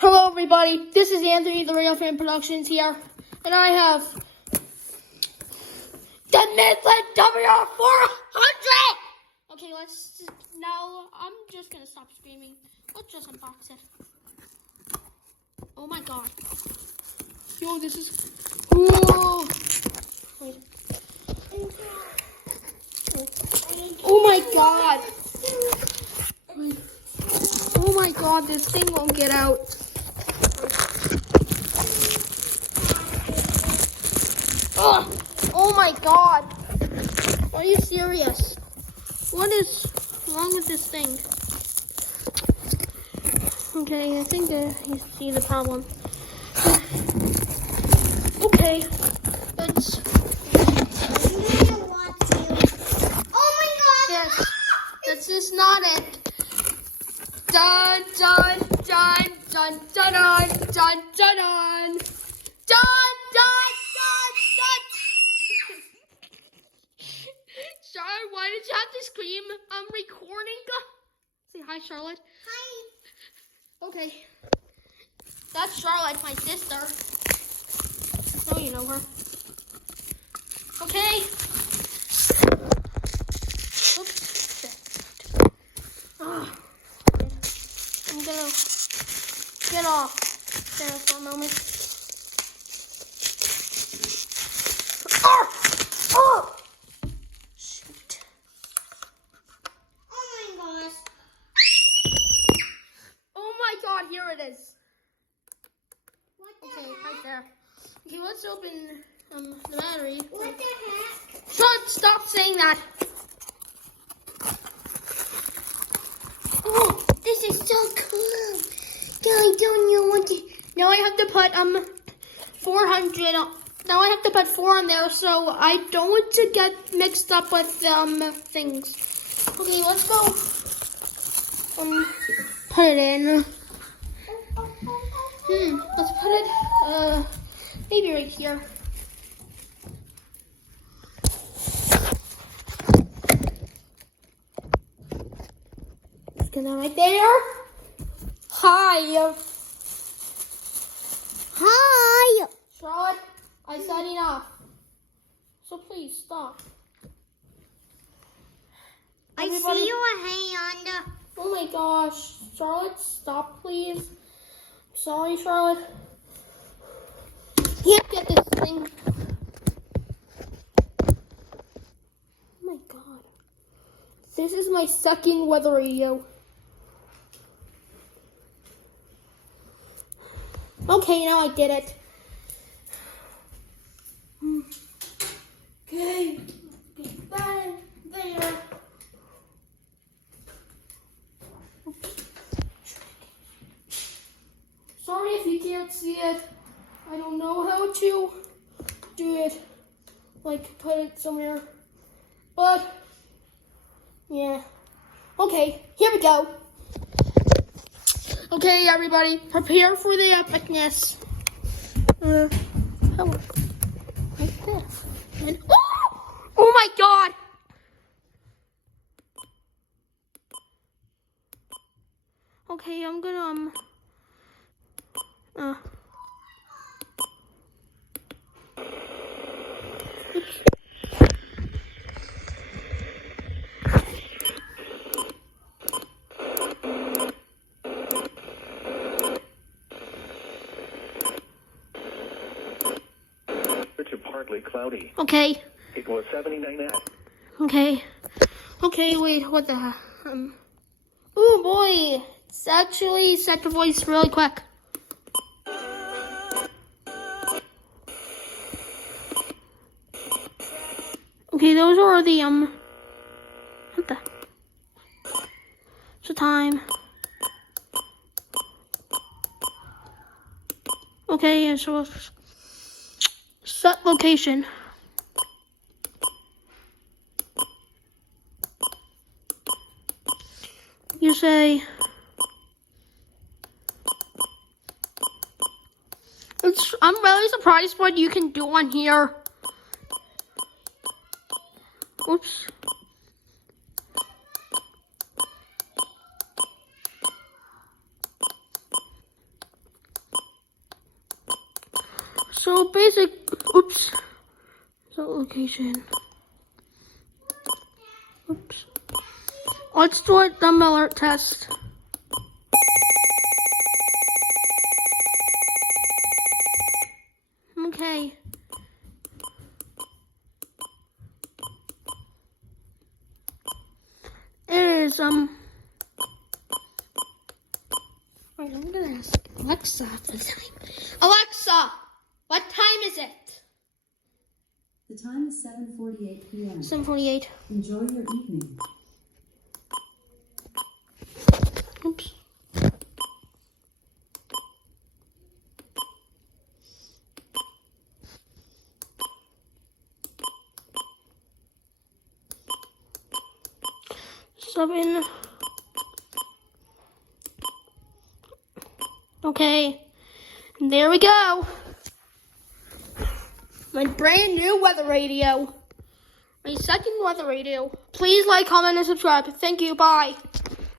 Hello everybody, this is Anthony, the Real Fan Productions here, and I have the Midland WR-400! Okay, now, I'm just gonna stop screaming. Let's just unbox it. Oh my god. Yo, this is, whoa. Wait. Oh my god. Oh my god, this thing won't get out. Ugh. Oh my god. Are you serious? What is wrong with this thing? Okay, I think you see the problem. Okay, let's... Oh my god! Yes, this is not it. Dun dun dun dun dun dun dun dun dun dun dun dun dun. Sorry, why did you have to scream? I'm recording. Say hi, Charlotte. Hi. Okay, that's Charlotte, my sister. Oh, you know her. Okay. Oops. Ah. I'm gonna get off there for a moment. Oh! Oh! Shoot. Oh my gosh. Oh my god, here it is. What the Okay, heck? right there. Okay, let's open the battery. What the heck? Stop saying that. Oh, this is so cool. I don't know what to... Now I have to put 400 on... Now I have to put 4 on there, so I don't want to get mixed up with things. Okay, let's go. Put it in. Let's put it maybe right here. Just get that right there. Hi. Hi. Charlotte, I said enough. So please stop. Everybody- I see your hand. Oh my gosh. Charlotte, stop please. Sorry, Charlotte. Can't get this thing. Oh my god. This is my second weather radio. Okay, now I did it. Okay, get that in there. Sorry if you can't see it. I don't know how to do it. Like, put it somewhere. But, yeah. Okay, here we go. Okay, everybody, prepare for the epicness. Right there. And, oh my god! Okay, I'm gonna, oops. Partly cloudy. Okay. It was 79 at. Okay. Okay, wait, what the heck? Oh boy, it's actually set the voice really quick. Okay, those are the, what the? What's the time? Okay, yeah, so set location. You say, I'm really surprised what you can do on here. Oops. So basic, oops, so location. Oops. Let's do a dumb alert test. Okay. It is, Wait, I'm gonna ask Alexa for the time. Alexa, what time is it? The time is 7:48 p.m. 7:48. Enjoy your evening. Oops. Seven. Okay. There we go. My brand new weather radio. My second weather radio. Please like, comment, and subscribe. Thank you. Bye.